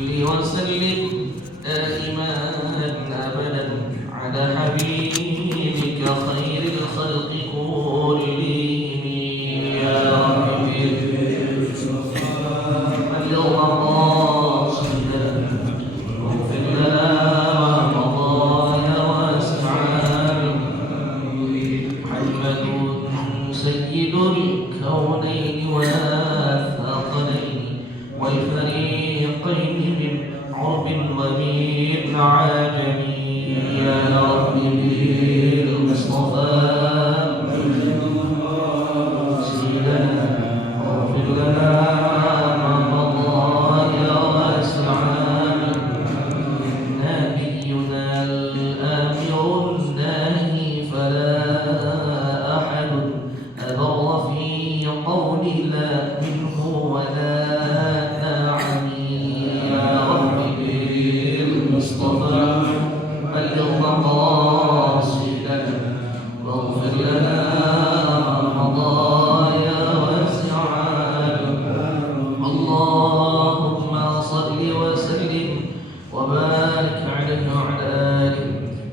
وسلم دائما أبدا على حبيبك خير الخلق كلهم يا ربي بلغ مقاصدنا واغفر لنا رمضان واسمعنا محمد سيد الكونين والثقلين والفريقين من عرب ومن عجم يا رب بالمصطفى سيدنا واغفر لنا رمضان واسمعنا نبينا الآمر الناهي فلا أحد أبر في قول لا منه ولا نعم يا رب بالمصطفى بلغ مقاصدنا واغفر لنا رمضان واسعنا اللهم صل وسلم وبارك عليه وعلى آله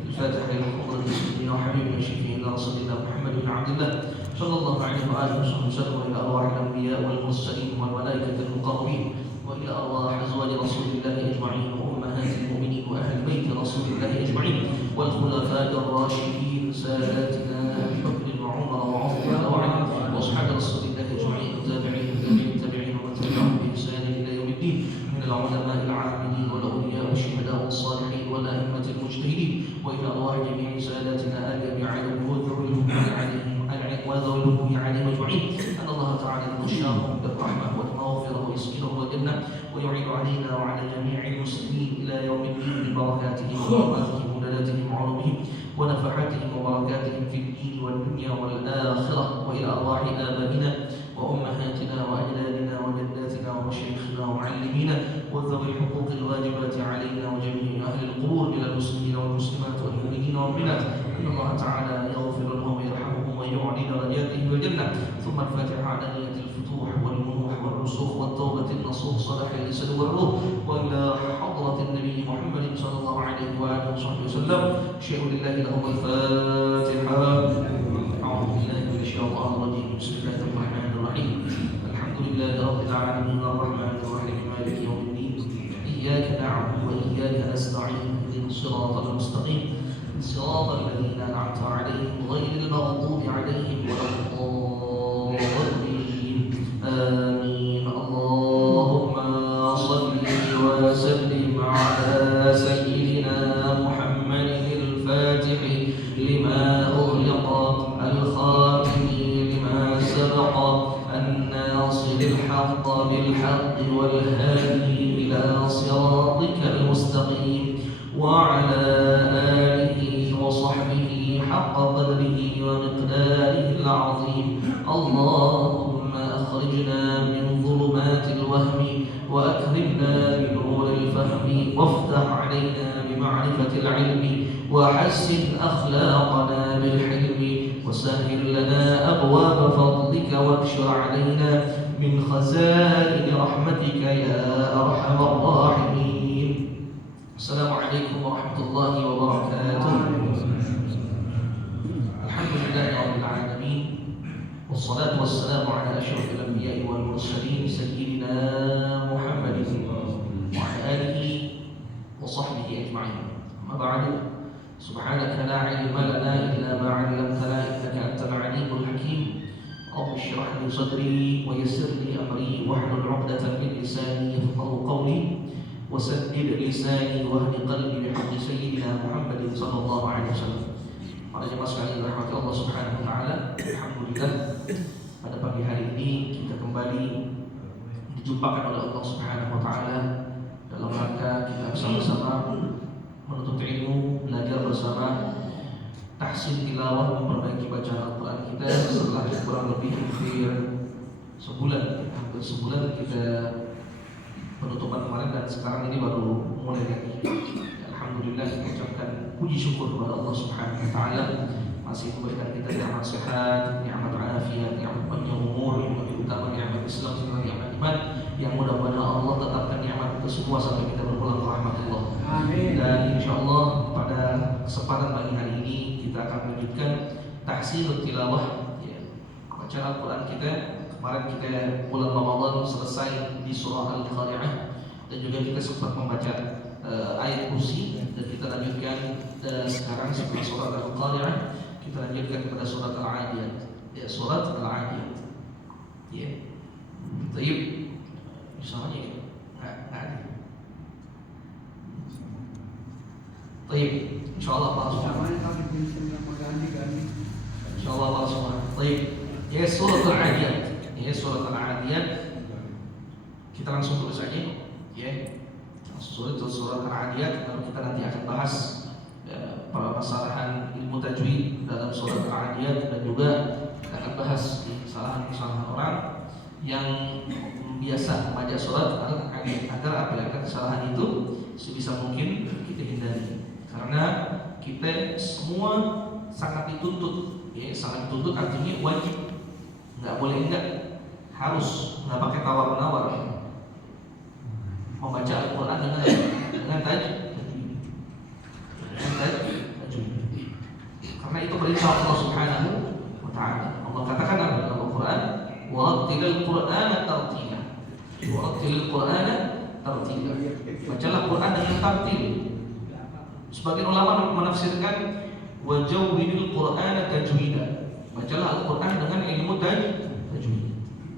الفاتحة لحضرة سيدنا وحبيبنا وشفيعنا رسولنا محمد بن عبد الله صلى الله عليه وآله وصحبه وسلم وإلى أرواح الأنبياء والمرسلين والملائكة المقربين وإلى أرواح أزواج رسول الله أجمعين وأمهات المؤمنين وأهل بيت رسول الله أجمعين والخلفاء الراشدين ساداتنا أبي بكر وعمر وعثمان وعلي وأصحاب رسول الله أجمعين والتابعين والتابعين ومن تبعهم بإحسان إلى يوم الدين من العلماء العاملين والأولياء والشهداء والصالحين والأئمة المجتهدين وإلى أرواح جميع ساداتنا آل أبي علي وذوي الهدى عليهم أجمعين أن الله تعالى يغشاهم بالرحمة والمغفرة ويسكنهم الجنة ويعين علينا وعلى جميع المسلمين إلى يوم الدين ببركاتهم ورحمتهم ودلالتهم وعلومهم ونفحاتهم وبركاتهم في الدين والدنيا والآخرة وإلى أرواح آبائنا وأمهاتنا وأجدادنا وجداتنا ومشايخنا ومعلمينا وذوي الحقوق الواجبات علينا وجميع أهل القبور من المسلمين والمسلمات والمؤمنين والمؤمنات أن الله تعالى يغفر لهم ويرحمهم ويعلي درجاتهم بالجنة ثم الفاتحة على نية الفتوح والمنوح والرسوخ والتوبة النصوح صلاح اللسان والروح وإلى حضرة النبي محمد صلى الله عليه وآله وصحبه وسلم شيء لله لهم الفاتحة أعوذ بالله من الشيطان الرجيم بسم الله الرحمن الرحيم الحمد لله رب العالمين الرحمن الرحيم مالك يوم الدين إياك نعبد وإياك نستعين اهدنا الصراط المستقيم صراط الذين أنعمت عليهم غير المغضوب عليهم ولا الضالين آمين اللهم صل وسلم على سيدنا محمد الفاتح لما أغلق الخاتم لما سبق الناصر الحق بالحق والهادي إلى صراطك المستقيم وعلى آله وصحبه حق قدره ومقداره العظيم اللهم أخرجنا من ظلمات الوهم وأكرمنا بنور الفهم وافتح علينا بمعرفة العلم وحسن أخلاقنا بالحلم وسهل لنا أبواب فضلك واكشر علينا من خزائن رحمتك يا أرحم الراحمين السلام عليكم ورحمة الله وبركاته الحمد لله رب العالمين والصلاة والسلام على أشرف الأنبياء والمرسلين سيدنا محمد وعلى آله وصحبه أجمعين أما بعد سبحانك لا علم لنا إلا ما علمتنا إنك أنت العليم الحكيم رب اشرح لي صدري ويسر لي أمري واحلل عقدة من لساني يفقهوا قولي وسدد لساني واهد قلبي بحق سيدنا محمد صلى الله عليه وسلم. Para jemaah sekalian dirahmati Allah Subhanahu wa taala, alhamdulillah pada pagi hari ini kita kembali dijumpakan oleh Allah Subhanahu wa taala dalam rangka kita bersama-sama menuntut ilmu, belajar bersama, tahsin tilawah, memperbaiki bacaan Al-Qur'an kita setelah kurang lebih hampir hampir sebulan kita penutupan kemarin dan sekarang ini baru mulai lagi. Alhamdulillah kita ucapkan puji syukur kepada Allah Subhanahu wa taala masih memberikan kita nikmat sehat, nikmat afiat, nikmat panjang umur, yang lebih utama nikmat Islam serta nikmat iman yang mudah-mudahan Allah tetapkan nikmat itu semua sampai kita berpulang ke rahmatullah. Amin. Dan insya Allah pada kesempatan pagi hari ini kita akan melanjutkan tahsinul tilawah, ya, bacaan Al-Quran kita. Kemarin kita bulan Ramadan selesai di surah Al-Qari'ah, dan juga kita sempat membaca ayat kursi, dan kita lanjutkan sekarang setelah surat Al-Qari'ah kita lanjutkan kepada surat Al-Adiyat, ya, surat Al-Adiyat, ya. Baik, misalnya nggak ada. Baik, insyaallah Allah subhanahu. Insyaallah Allah subhanahu. Baik, ya surat Al-Adiyat, ya surat Al-Adiyat. Kita langsung tulis aja, ya. Surat Al-Adiyat, lalu kita nanti akan bahas permasalahan ilmu tajwid dalam surat Al-Adiyat, dan juga kita akan bahas kesalahan-kesalahan orang yang biasa membaca surat Al-Adiyat, agar apabila kesalahan itu sebisa mungkin kita hindari, karena kita semua sangat dituntut, ya, sangat dituntut artinya wajib, nggak boleh enggak, harus, nggak pakai tawar-menawar membaca Al-Quran dengan tajwid, karena itu perintah Allah Subhanahu wa Ta'ala. Allah katakan dalam Al-Quran, warattilil Qur'ana tartila, warattilil Qur'ana tartila, bacalah Quran dengan tartil. Sebagian ulama menafsirkan wajawwidil Qur'ana tajwida, bacalah Al-Quran dengan ilmu tajwid,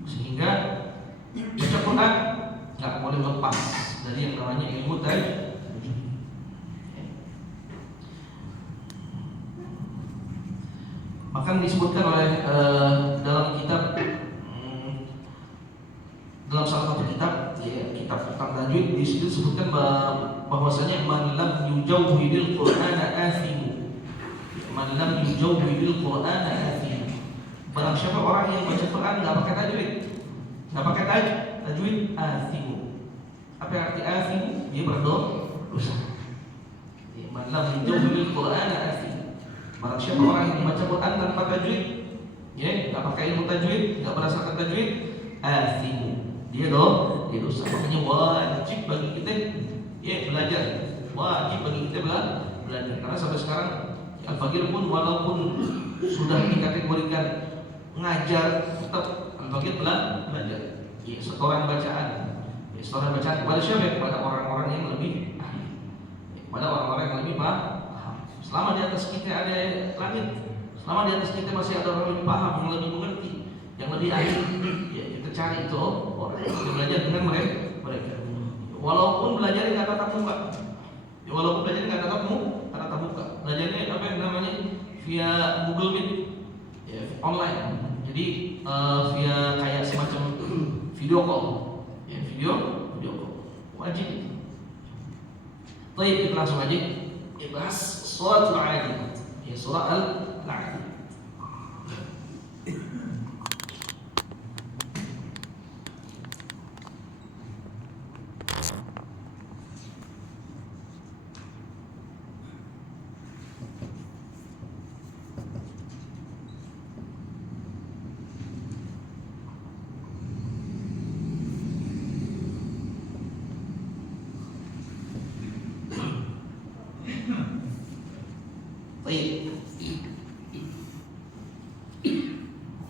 sehingga baca Quran nggak boleh lepas dari yang namanya ilmu tajwid. Bahkan disebutkan oleh dalam kitab, dalam salah satu kitab, ya, kitab tentang tajwid, di situ disebutkan bahwasanya man lam yujawwidil Qur'ana athimu, man lam yujawwidil Qur'ana athimu, barang siapa orang yang baca Quran nggak pakai tajwid, nggak pakai tajwid, athimu. Apa yang arti athimu? Dia berdosa. Man lam yujawwidil Qur'ana athimu, barang siapa orang yang membaca Quran tanpa tajwid, ya, nggak pakai ilmu tajwid, nggak berdasarkan tajwid, athimu, dia dosa. Makanya wajib bagi kita, ya, belajar, wajib bagi kita belajar. Karena sampai sekarang Al-Faqir pun walaupun sudah dikategorikan ngajar, tetap Al-Faqir belajar, ya, setoran bacaan, ya, setoran bacaan kepada siapa? Kepada orang-orang yang lebih ahli, ya, kepada orang-orang yang lebih paham. Selama di atas kita ada langit, selama di atas kita masih ada orang yang lebih paham, yang lebih mengerti, yang lebih ahli, ya, kita cari itu orang, kita belajar dengan mereka. Walaupun belajarnya nggak tatap muka, ya, walaupun belajarnya nggak tatap muka, belajarnya apa yang namanya via Google Meet, ya, online. Jadi via kayak semacam video call, ya, video call, wajib itu. Baik, kita langsung aja bahas surat Al-Adiyat, ya, surah Al-Adiyat. Baik,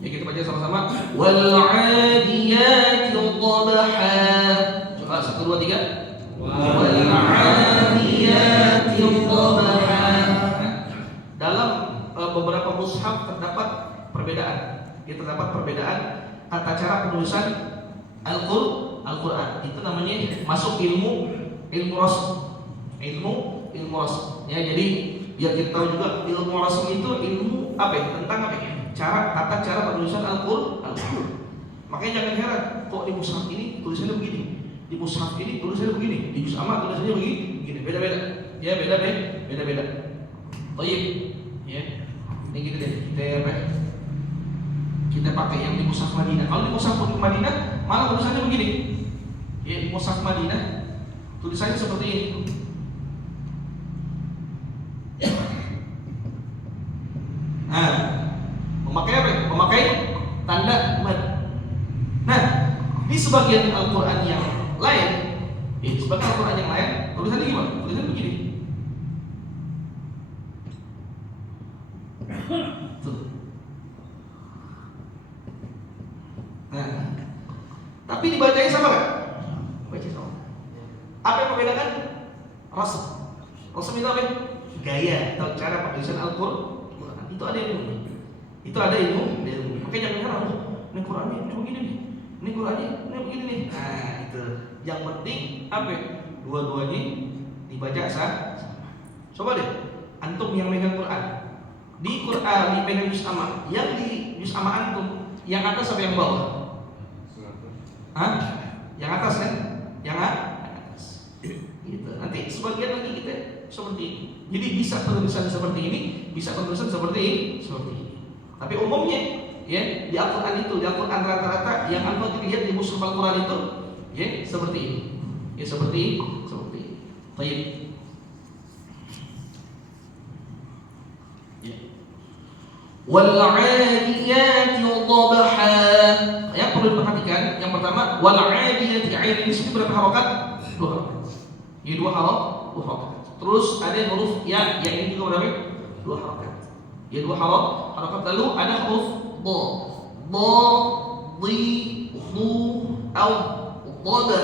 ya, kita baca sama-sama. Wal 'adiyati dhabha. Coba 1 2 3. Wal 'adiyati dhabha. Dalam beberapa mushaf terdapat perbedaan. Terdapat perbedaan tata cara penulisan Al-Quran. Itu namanya masuk ilmu rasm. Ilmu rasm. Ya, jadi biar kita tahu juga ilmu rasm itu ilmu apa ya? Tentang apa ya? Tata cara penulisan Al-Quran. Makanya jangan heran, kok di mushaf ini tulisannya begini, di mushaf ini tulisannya begini, di juz amma tulisannya begini, beda-beda. Ya, beda-beda. Baik, ya. Ini gitu deh, kita pakai yang di mushaf Madinah. Kalau di mushaf Madinah malah tulisannya begini. Ya, di mushaf Madinah tulisannya seperti ini. Nah, memakai apa? Memakai tanda mad. Nah, di sebagian Al-Quran yang lain, di sebagian Al-Quran yang lain tulisannya gimana? Tulisannya begini. Tuh. Nah, tapi dibacanya sama nggak? Baca sama. Apa yang membedakan? Rasm. Rasm itu apa? Gaya atau cara penulisan Al-Quran. Itu ada ilmu. Itu ada ilmu. Makanya jangan heran. Ini Qurannya cuma begini nih. Ini Qurannya ini begini nih. Nah, itu. Yang penting apa? Dua-duanya dibaca sama. Coba deh, antum yang megang Quran. Di Quran dipegang juz amma. Yang di juz amma antum, yang atas apa yang bawah? Hah? Yang atas kan? Yang atas. Gitu. Nanti sebagian lagi kita seperti ini. Jadi bisa penulisan seperti ini, bisa penulisan seperti ini. Tapi umumnya ya di Al-Quran itu, di Al-Quran rata-rata yang antum lihat di mushaf Al-Quran itu ya seperti ini. Ya seperti ini. Baik. Ya. Wal 'adiyati dhabha. Yang perlu diperhatikan yang pertama wal 'adiyati, ain ini sini berapa harokat? 2 harokat. Ini 2 harokat. Terus ada huruf ya, yang ini juga berapa? 2 harokat. Ya 2 harokat. Lalu ada huruf dha. Dha, dhi, dhu, au dhabha.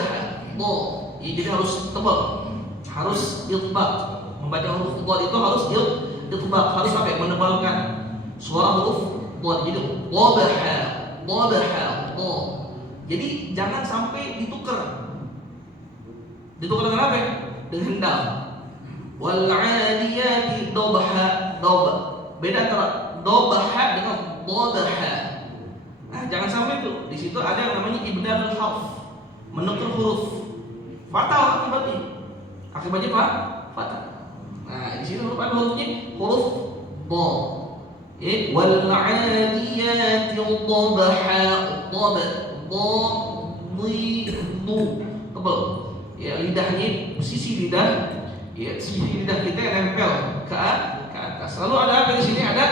Dha. Ya, jadi harus tebal. Harus itbaq. Membaca huruf dha itu harus itbaq, harus sampai menebalkan suara huruf dha. Jadi dhabha. Jadi jangan sampai ditukar. Ditukar dengan apa? Dengan dal. Wal 'adiyati dhabha. Beda antara dhabha dengan dhabha. Nah, jangan sampai itu. Di situ ada yang namanya ibdalul harf, menukar huruf. Fatal akibatnya fatal. Nah, di sini hurufnya huruf dha. Wal 'adiyati dhabha. Dha. Tebal. Ya, lidahnya, sisi lidah kita yang nempel ke atas. Lalu ada apa di sini? Ada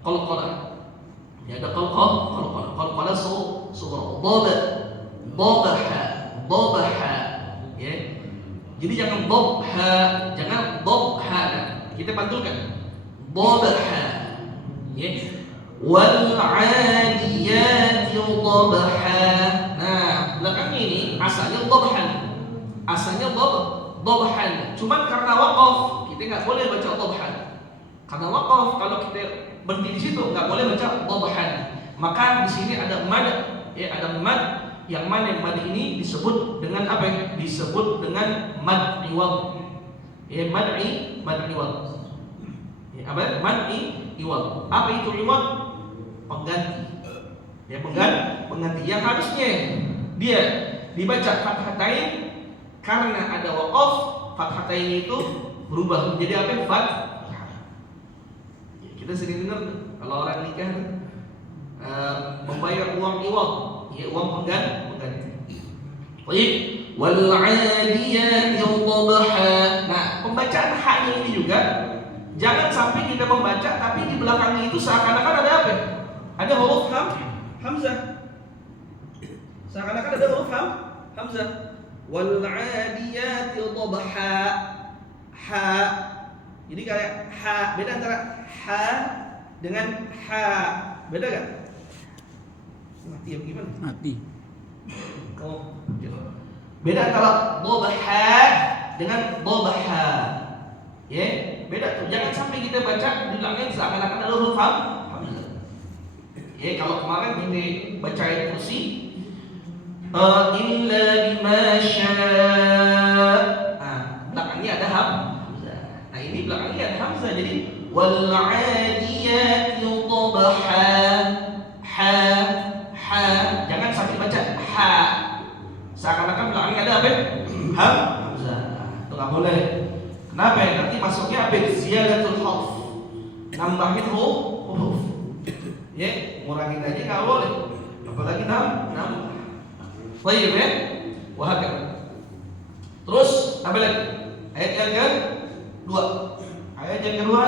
qalqalah. Ya, ada qalqalah sughra. Dhabha. Ya. Jadi jangan dhabha. Kita pantulkan. Dhabha. Ya. Wal 'adiyati dhabha. Nah, belakangnya ini asalnya dhabhan. Cuman karena waqaf kita nggak boleh baca dhabhan. Karena waqaf, kalau kita berhenti di situ nggak boleh baca dhabhan. Maka di sini ada mad, ya ada mad, yang mana mad ini disebut dengan apa? Disebut dengan mad iwad. Ya mad iwad. Ya apa? Mad iwad. Apa itu iwad? Pengganti. Ya pengganti yang harusnya dia dibaca fathatain, karena ada waqaf, fathatain itu berubah menjadi apa? Fathah. Ya, kita sering dengar kalau orang nikah membayar uang iwad, ya uang pengganti. Baik, wal 'adiyati dhabha. Nah, pembacaan haknya ini juga jangan sampai kita membaca tapi di belakangnya itu seakan-akan ada apa? Ada huruf hamzah. Seakan-akan ada huruf hamzah. Wal 'adiyati dhabha. Ha. Jadi kayak ha, beda antara ha dengan ha. Beda enggak? Mati ya gimana? Mati. Oh, beda antara dhabha dengan dhabha. Ya, beda tuh. Jangan sampai kita baca di belakangnya seakan-akan ada huruf hamzah. Ya, kalau kemarin kita baca ayat kursi illa bima syaa. Belakangnya ada hamzah. Nah, ini belakangnya ada hamzah. Jadi wal 'adiyati dhabha. Ha. Jangan sampai baca ha. Seakan-akan belakangnya ada apa? Hamzah. Itu enggak boleh. Kenapa ya? Nanti masuknya apa? Ziyadatul harf. Nambahin huruf. Ya, ngurangin aja enggak boleh. Apalagi nambah. Baik ya? Wahakam. Terus apa lagi? Ayat yang kedua. Ayat yang kedua.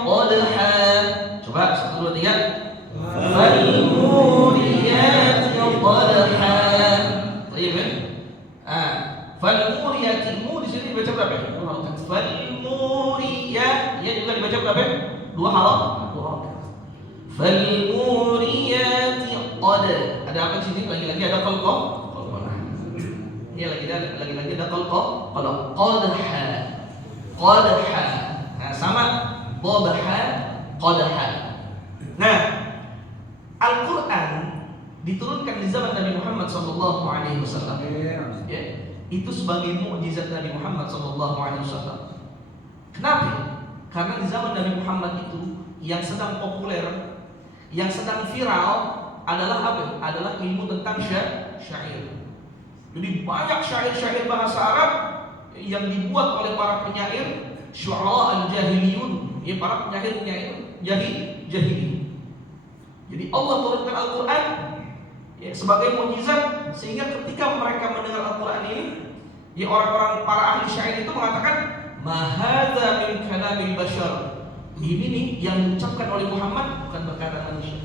qadha. Coba 1 2 3. Falmuriyati qadha. Baik kan? Falmuriyati, mu di sini dibaca berapa? 2 harakat. Falmuriyat, ya juga dibaca berapa? 2 harakat. Falmuriyati qadha. Ada apa di sini? Lagi-lagi ada qalqah. Ya lagi-lagi ada qalqah. Kalau qadha. Qadha. Nah, sama dhabha qadha. Nah, Al-Qur'an diturunkan di zaman Nabi Muhammad sallallahu alaihi wasallam. Ya, itu sebagai mukjizat Nabi Muhammad sallallahu alaihi wasallam. Kenapa? Karena di zaman Nabi Muhammad itu yang sedang populer, yang sedang viral adalah apa? Adalah ilmu tentang syair. Jadi banyak syair-syair bahasa Arab yang dibuat oleh para penyair syu'ara al-jahiliyun, ya para penyair-penyair jahili. Jadi Allah turunkan Al-Qur'an ya, sebagai mukjizat, sehingga ketika mereka mendengar Al-Qur'an ini, ya orang-orang para ahli syair itu mengatakan ma hadza min kalamil bashar. Ini nih yang diucapkan oleh Muhammad bukan perkataan manusia.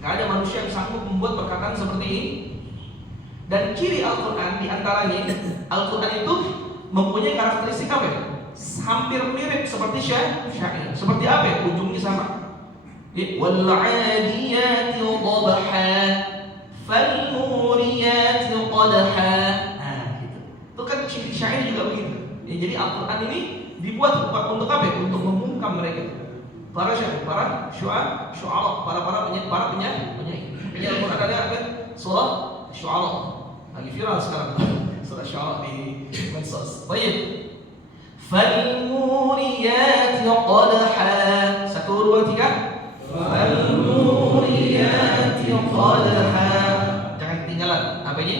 Enggak ada manusia yang sanggup membuat perkataan seperti ini. Dan ciri Al-Qur'an diantaranya, Al-Qur'an itu mempunyai karakteristik apa ya? Hampir mirip seperti syair. Seperti apa ya? Ujungnya sama. Wal 'adiyati dhabha falmuriyati qadha. Nah, gitu. Itu kan ciri syair juga begitu. Ya, jadi Al-Qur'an ini dibuat untuk apa ya? Untuk membungkam mereka. Para syair, para syu'ara, para penyair. Penyair Al-Qur'an ada apa? Surah Syu'ara. Lagi viral sekarang surah Syu'ara di medsos. Baik. Falmuriyati qadha. 1 2 3. Falmuriyati qadha. Jangan ketinggalan. Apa ini?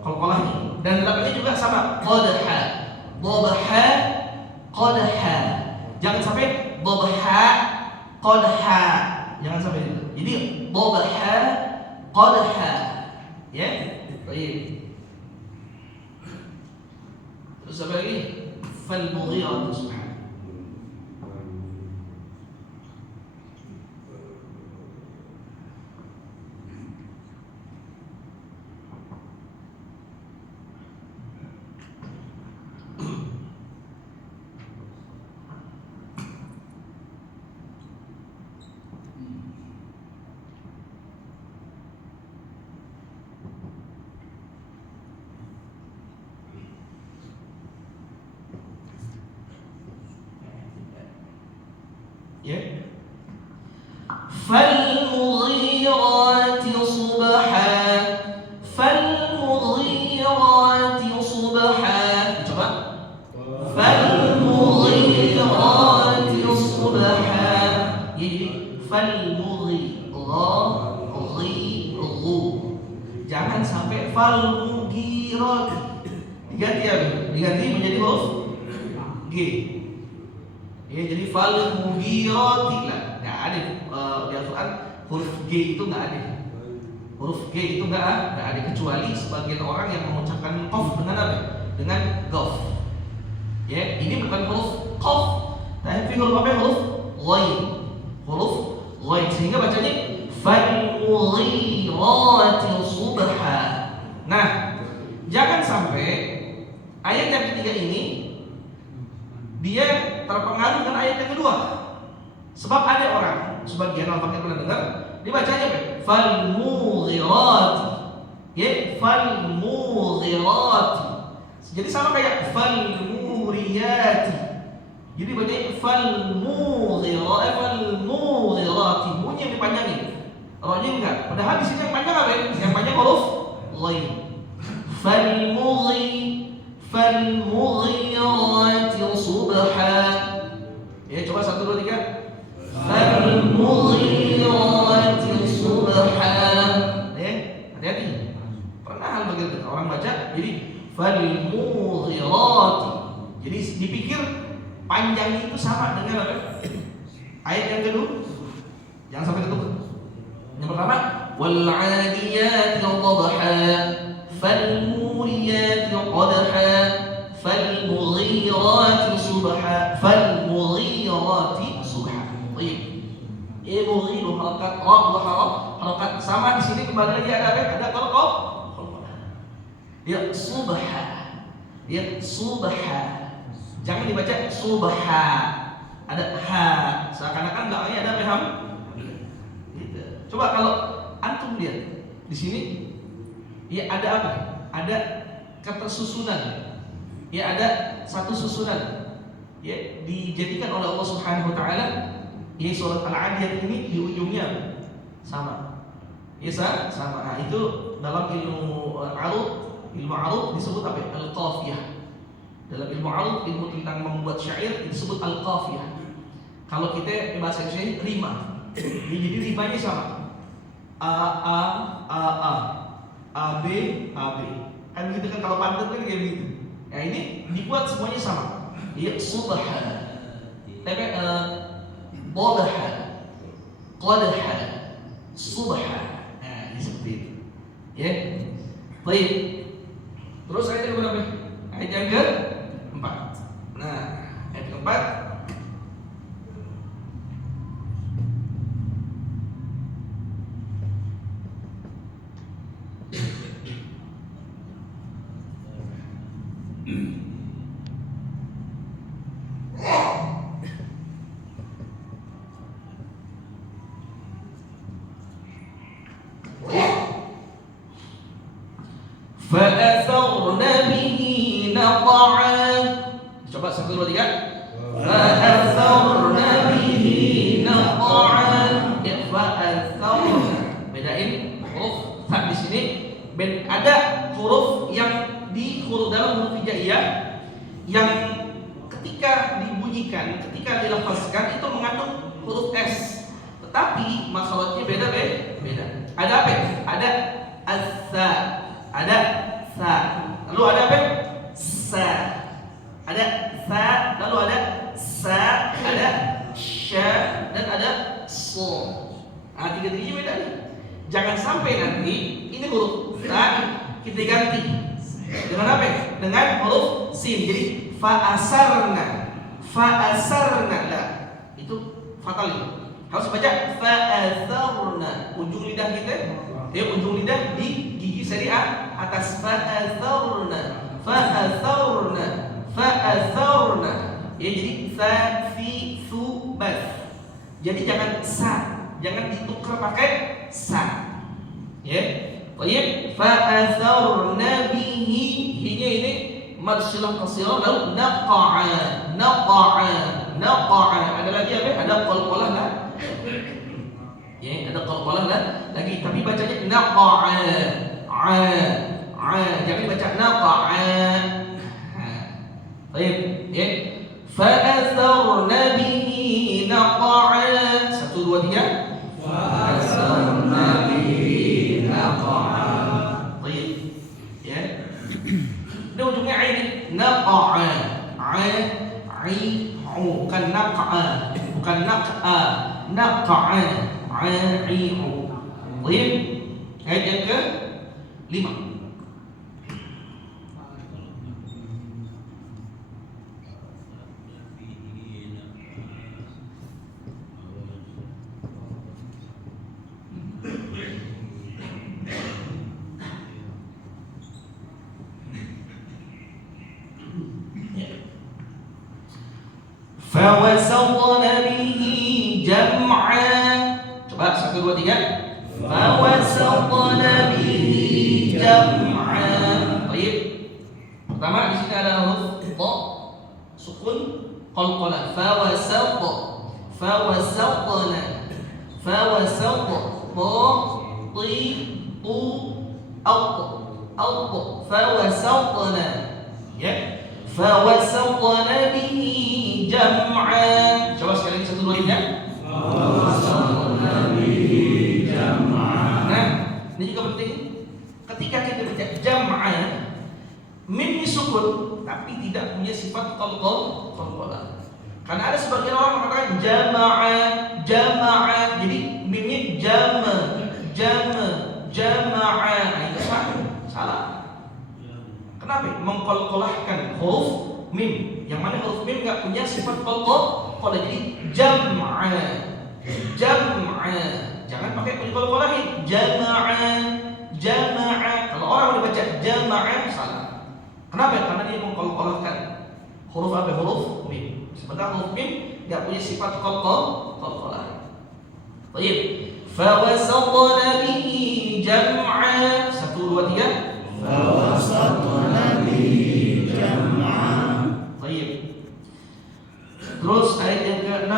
Qalqalah. Dan belakangnya juga sama. Qadha. Dhabha qadha. Jangan sampai dhabha qadha. Jangan sampai itu. Jadi dhabha qadha. Ya? Baik. Terus apa lagi? Falmughirati subhan. Ya. Falmughirati subha. Falmughirati subha. Coba. Falmughirati subha. Jadi falmughirati. Jangan sampai falmughirati. Diganti ya, diganti menjadi huruf G. Ya, jadi falmughirati lah, nggak ada di Al-Quran huruf G itu nggak ada. Huruf G itu nggak ada kecuali sebagian orang yang mengucapkan qaf dengan apa? Dengan qaf. Ya, ini bukan huruf qaf, tapi huruf apa? Huruf ghain. Huruf ghain, sehingga bacanya falmughirati subha. Nah, jangan sampai ayat yang ketiga ini dia terpengaruh dengan ayat yang kedua. Sebab ada orang, sebagian orang yang pernah dengar, dibacanya apa? Falmughirati. Ya, falmughirati. Jadi sama kayak falmuriyati. Jadi bacanya falmughirati. Bunyi yang dipanjangin. Rohnya enggak. Padahal di sini yang panjang apa? Yang panjang huruf ghain. Falmughirati subha. Ya, coba 1 2 3. Falmughirati subha. Ya, hati-hati. Pernah begitu orang baca, jadi falmughirati. Jadi dipikir panjang itu sama dengan apa? Ayat yang kedua. Jangan sampai ketukar. Yang pertama, wal 'adiyati dhabha. Falmuriyati qadha. Falmughirati subha. Falmughirati sama di sini kembali lagi ada apa? Ada qalqal. Ya subha. Ya subha. Jangan dibaca subha. Ada ha. Seakan-akan belakangnya ada apa? Gitu. Coba kalau antum lihat di sini, ya ada apa? Ada ketersusunan. Ya ada satu susunan. Ya dijadikan oleh Allah Subhanahu wa taala. Ya surat Al-Adiyat ini di ujungnya sama. Ya sama. Nah, itu dalam ilmu arud disebut apa? Al-qafiyah. Dalam ilmu arud, ilmu tentang membuat syair disebut al-qafiyah. Kalau kita bahasa Indonesia rima. Jadi rimanya sama. A B. Kan begitu kan, kalau pantun kan kayak begitu. Nah, ini dibuat semuanya sama. Ya subha. Tapi wadha. Qadha. Subha. Nah, seperti itu. Ya. Baik. Terus ayat yang berapa? Ayat yang ke-4. Nah, ayat ke-4. فَأَثَرْنَ بِهِ نَقْعًا. Coba 1, 2, 3. فَأَثَرْنَ بِهِ نَقْعًا. Ya, فَأَثَرْنَ. Bedain huruf ta di sini. Ada huruf yang di huruf dalam huruf hijaiyah yang ketika dibunyikan, ketika dilafazkan itu mengandung huruf S. Tetapi makhrajnya beda. Ada apa? Ada as-sa. Ada sa, lalu ada apa? Sa. Ada sa, lalu ada sa, ada sya, dan ada so. Nah, tiga-tiganya beda nih. Jangan sampai nanti ini huruf ta kita ganti dengan apa? Dengan huruf sin. Jadi fa'asarna. Lah, itu fatal itu. Harus baca fa'asarna. Ujung lidah kita, ujung lidah di gigi seri A atas. Fa'atharna. Ya, jadi fa fi su bas. Jadi jangan sa, jangan ditukar pakai sa. Ya. Baik, fa'atharna bihi. Hi-nya ini mad silah qasirah, lalu naqa'a. Ada lagi apa? Ada qalqalah lah. Ya, ada qalqalah lah lagi, tapi bacanya naqa'a. Jangan baca naqa'a. Baik, ya. Fa'atharna bihi naqa'a. 1, 2, 3. Fa'atharna bihi naqa'a. Baik. Ya. Ini ujungnya ain. Naqa'a. Bukan naqa'a. Bukan naqa'a. Naqa'a. Baik. Ayat yang ke-5. فَوَسَطْنَ بِهِ جَمْعًا. Coba 1, 2, 3. فَوَسَطْنَ بِهِ جَمْعًا. Baik. Pertama di sini ada huruf ta sukun qalqalah. Fawasatna. Ta ti tu alt. Fawasatna. Ya. Fawasatna bihi jam'an. Coba sekali lagi 1, 2, 3. Fawasatna bihi jam'an. Nah, ini juga penting. Ketika kita baca jam'an, mim sukun tapi tidak punya sifat qalqalah. Karena ada sebagian orang mengatakan jama'a. Jadi mimnya jama'a. Itu salah. Kenapa? Mengqalqalahkan huruf mim, yang mana huruf mim enggak punya sifat qalqalah. Jadi jam'a. Jam'a. Jangan pakai qalqalahin. Jama'a. Kalau orang mau dibaca jama'a salah. Kenapa? Karena dia mengqalqalahkan huruf apa? Huruf mim. Sementara huruf mim dia punya sifat qalqalah. Baik. Fawasatna bihi jam'a. 1 2 3. Fawasatna bihi jam'a. Baik. Terus ayat yang ke-6.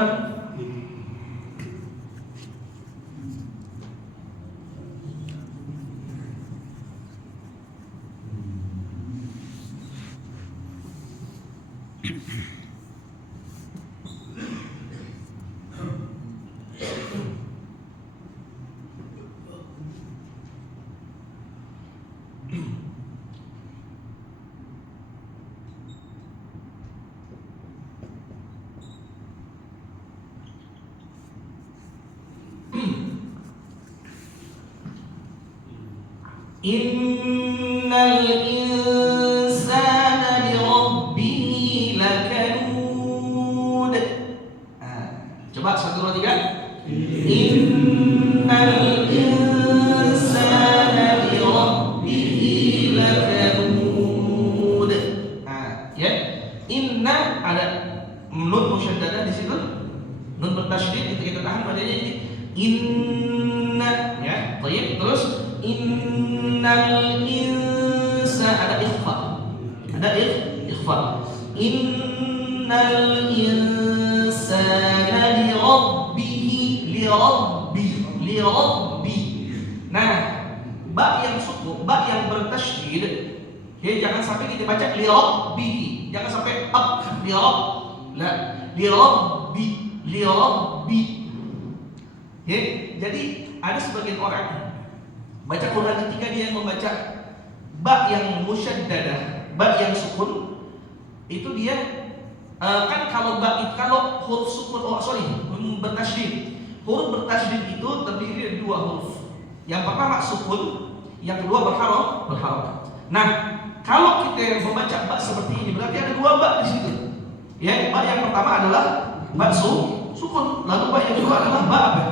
Innal insana li rabbih lakanud. Coba 1 2 3. Innal insana li rabbih lakanud. Ya. Inna ada nun musyaddadah di situ. Nun bertasydid kita tahan padanya ini. Inna ya. Baik, terus innal insa ada ikhfa. Innal insana li rabbi. Nah, ba yang sukun, ba yang bertasydid, ya jangan sampai kita baca li rabbihi. Jangan sampai li rabb. La, li rabbi. Ya, jadi ada sebagian orang baca Quran ketika dia membaca ba yang musyaddadah, ba yang sukun, itu dia kan kalau huruf sukun bertasydid. Huruf bertasydid itu terdiri dari 2 huruf. Yang pertama sukun, yang kedua berharokat. Nah, kalau kita membaca ba seperti ini berarti ada 2 ba di situ. Ya, ba yang pertama adalah ba sukun, lalu ba yang kedua adalah ba apa?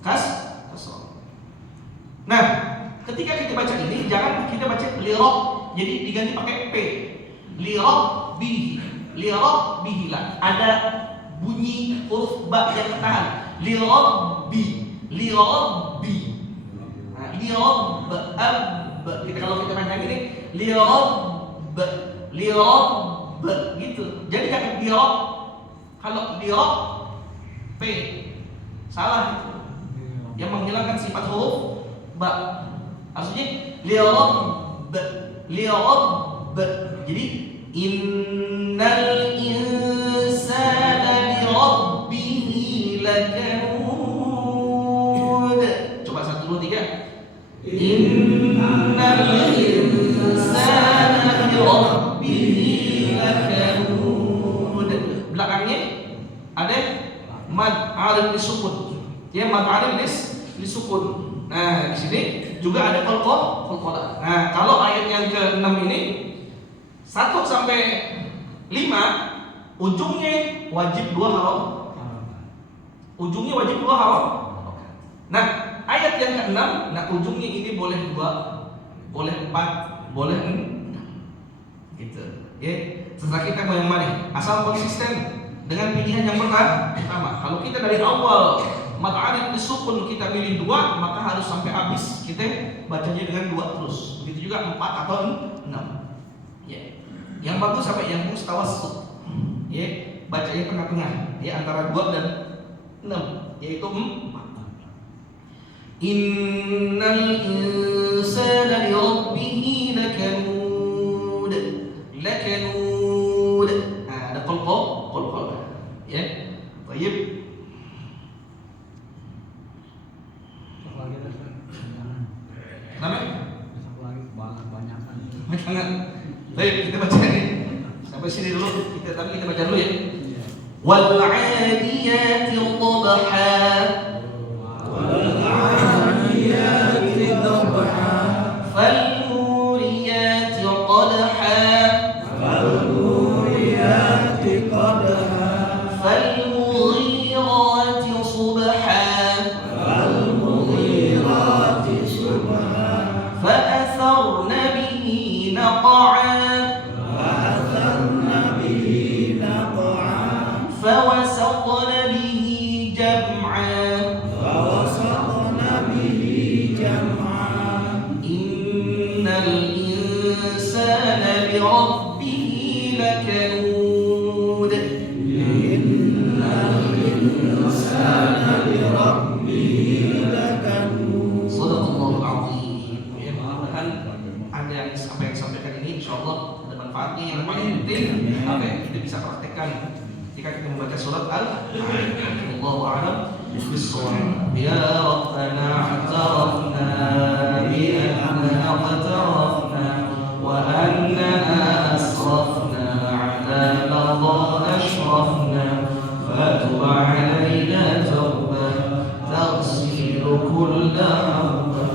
Kasrah. Nah, ketika kita baca ini jangan kita baca li rabb, jadi diganti pakai p. Li rabbihi lah. Ada bunyi huruf ba yang ketahan. Li rabbi. Nah, li rabb kita kalau kita baca ini li rabb gitu. Jadi jangan li rabb. Kalau li rabb p salah itu. Yang menghilangkan sifat huruf ba. Maksudnya li rabb. Jadi innal insana li rabbih lakanud. Coba 1 2 3. Innal insana li rabbih lakanud. Belakangnya ada mad alif disukun. Ya, mad alif disukun. Nah, di sini juga ada qalqalah. Nah, kalau ayat yang ke-6 ini 1 sampai 5 ujungnya wajib 2 harokat. Nah, ayat yang ke-6 ujungnya ini boleh 2, boleh 4, boleh 6. Gitu. Ya, terserah kita mau yang mana. Asal konsisten dengan pilihan yang pertama. Kalau kita dari awal mad alif disukun kita milih 2, maka harus sampai habis kita bacanya dengan 2 terus. Begitu juga 4 atau 6. Ya. Yang bagus sampai yang mustawassat. Ya, bacanya tengah-tengah, ya antara 2 dan 6, yaitu 4. Innal insana li rabbih lakanud. Nah, ada qalqalah. Ya. Baik. Baik, kita baca ini. Sampai sini dulu. Kita baca dulu ya. Wal 'adiyati dhabha. Fal muriyati qadha. Fal mughirati فوسطن به جمعا إن الإنسان لربه لكنود Sadaqallahul Azim. Ya, mudah-mudahan ada yang apa yang disampaikan ini insyaallah ada manfaatnya. Yang paling penting apa yang kita bisa praktekkan jika kita membaca surat Al-An'am. Wallahu a'lam bis-shawab. Ya Rabbana i'tarafna bi annana qatarafna wa annana asrafna ala ma ashrafna fatub 'alaina tawbah تغسل كل عورة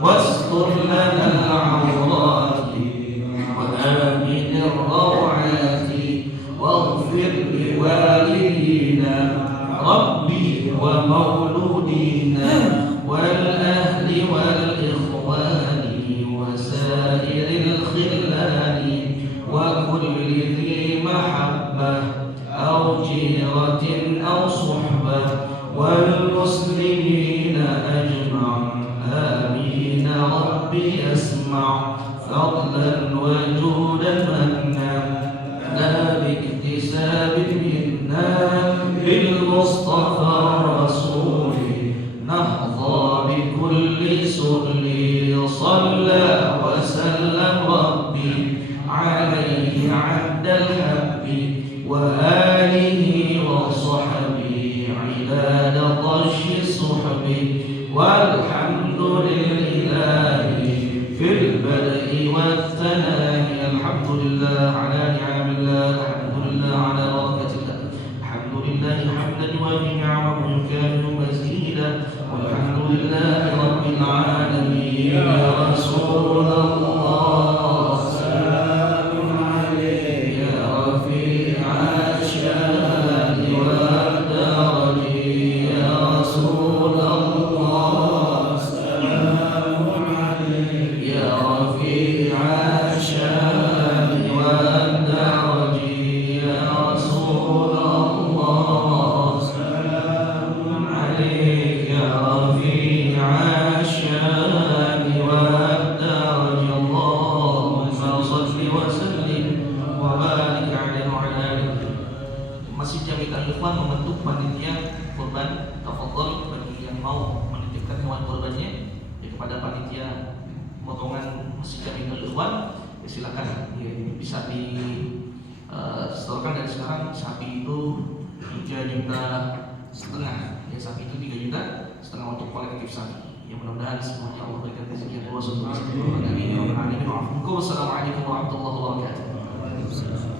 واستر لنا العورات وآمن الروعات واغفر لوالدينا ربي ومولودينا والأهل والإخوان وسائر الخلان وكل ذي محبة أو جيرة أو صحبة والمسلمين أجمع آمين ربي اسمع فضلا وجودا منا لا باكتساب منا بالمصطفى الرسول نحظى بكل سؤل صلى وسلم ربي عليه عد الحب وآله وصحبه عباد طش الصحب والحمد لله في البدء والثناء الحمد لله على نعم الله الحمد لله على بركة الله الحمد لله حمدا يوافي نعمه كامل مزيدا والحمد لله رب العالمين يا رسول الله سلام عليك يا رفيع الشان والدرج يا رسول الله سلام عليك يا رفيع الشان والدرج يا رسول الله سلام عليك يا رفيع الشان والدرج اللهم صل وسلم وبارك عليه وعلى آله. Masjid Jami Al-Ikhwan membentuk panitia kurban. Tafadhol bagi yang mau menitipkan hewan kurbannya ya, kepada panitia potongan Masjid Jami Al-Ikhwan ya, silakan ya, bisa di setorkan dari sekarang. Sapi itu 3,5 juta ya, sapi itu 3,5 juta untuk kolektif sapi ya, mudah-mudahan semuanya Allah berikan rezeki yang luas untuk Assalamualaikum warahmatullahi wabarakatuh.